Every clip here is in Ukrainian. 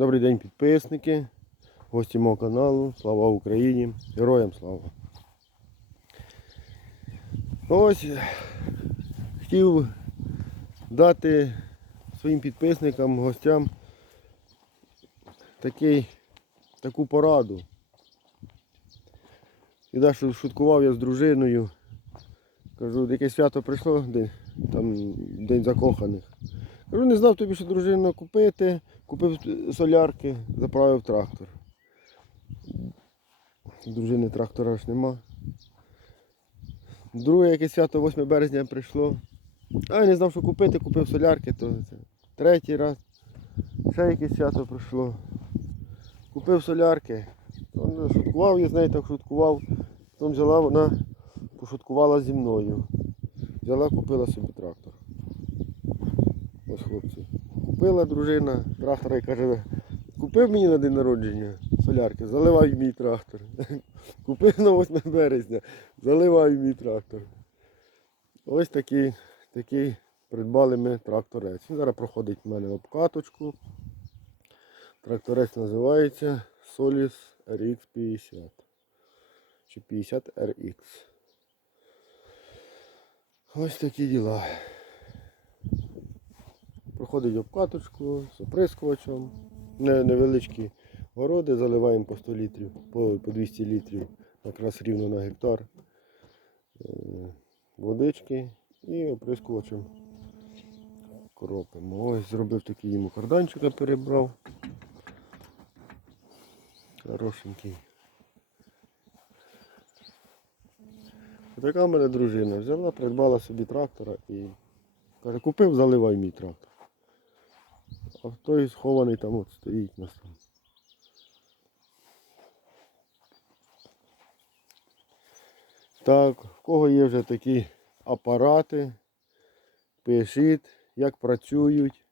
Добрий день, підписники, гості мого каналу. Слава Україні! Героям слава! Ось хотів дати своїм підписникам, гостям такий, таку пораду. І да, що шуткував я з дружиною. Кажу, яке свято прийшло, день, там день закоханих. Кажу, не знав тобі, що дружину купити. Купив солярки, заправив трактор. Дружини трактора ж нема. Друге яке свято 8 березня прийшло. А я не знав, що купити, купив солярки, то це третій раз. Ще якесь свято прийшло. Купив солярки. Шуткував я з нею, так шуткував. Потім взяла вона, пошуткувала зі мною. Взяла, купила собі трактор. Ось хлопці. Купила дружина трактора і каже, купив мені на день народження солярки, заливай мій трактор. Купив на 8 березня, заливай мій трактор. Ось такий, такий придбали ми тракторець. Зараз проходить в мене обкаточку. Тракторець називається Solis RX 50 чи 50 RX. Ось такі діла. Проходить обкаточку з оприскувачем. Невеличкі городи, заливаємо по 100 літрів, по, по 200 літрів, якраз рівно на гектар. Е, Водички і оприскувачем кропимо. Ось зробив такий йому карданчика перебрав. Хорошенький. Така мене дружина взяла, придбала собі трактора і каже, купив, заливай мій трактор. А той схований там от стоїть нас там. Так, в кого є вже такі апарати, пишіть, як працюють,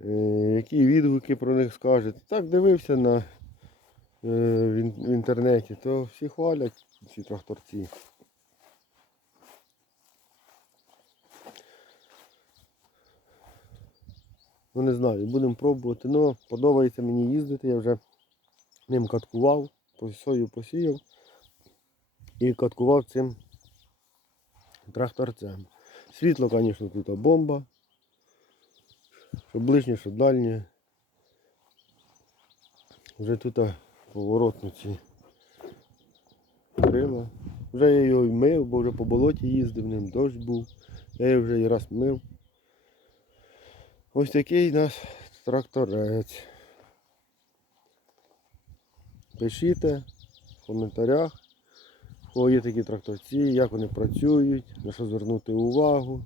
е, які відгуки про них скажете. Так дивився на, е, в інтернеті, то всі хвалять ці тракторці. Ну не знаю, будемо пробувати. Ну, подобається мені їздити, я вже ним каткував, сою посіяв і каткував цим тракторцем. Світло, звісно, тут бомба. Що ближнє, що дальнє. Вже тут поворотно ці крила. Вже я його й мив, бо вже по болоті їздив ним, дощ був. Я його вже і раз мив. Ось такий у нас тракторець. Пишіть в коментарях, кого є такі тракторці, як вони працюють, на що звернути увагу,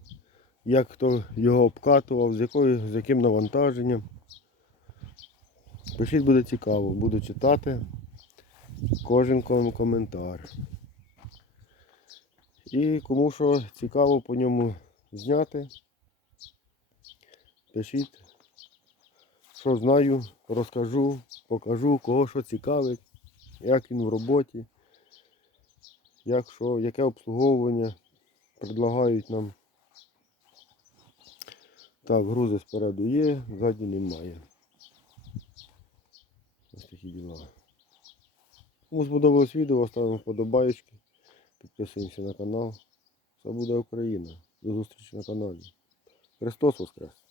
як хто його обкатував, з, якою, з яким навантаженням. Пишіть буде цікаво, буду читати кожен коментар. І кому що цікаво по ньому зняти. Пишіть, що знаю, розкажу, покажу, кого що цікавить, як він в роботі, як що, яке обслуговування предлагають нам. Так, грузи спереду є, ззаді немає. Ось такі діла. Кому сподобалось відео, ставимо вподобайки, підписуємося на канал. Це буде Україна. До зустрічі на каналі. Христос Воскрес!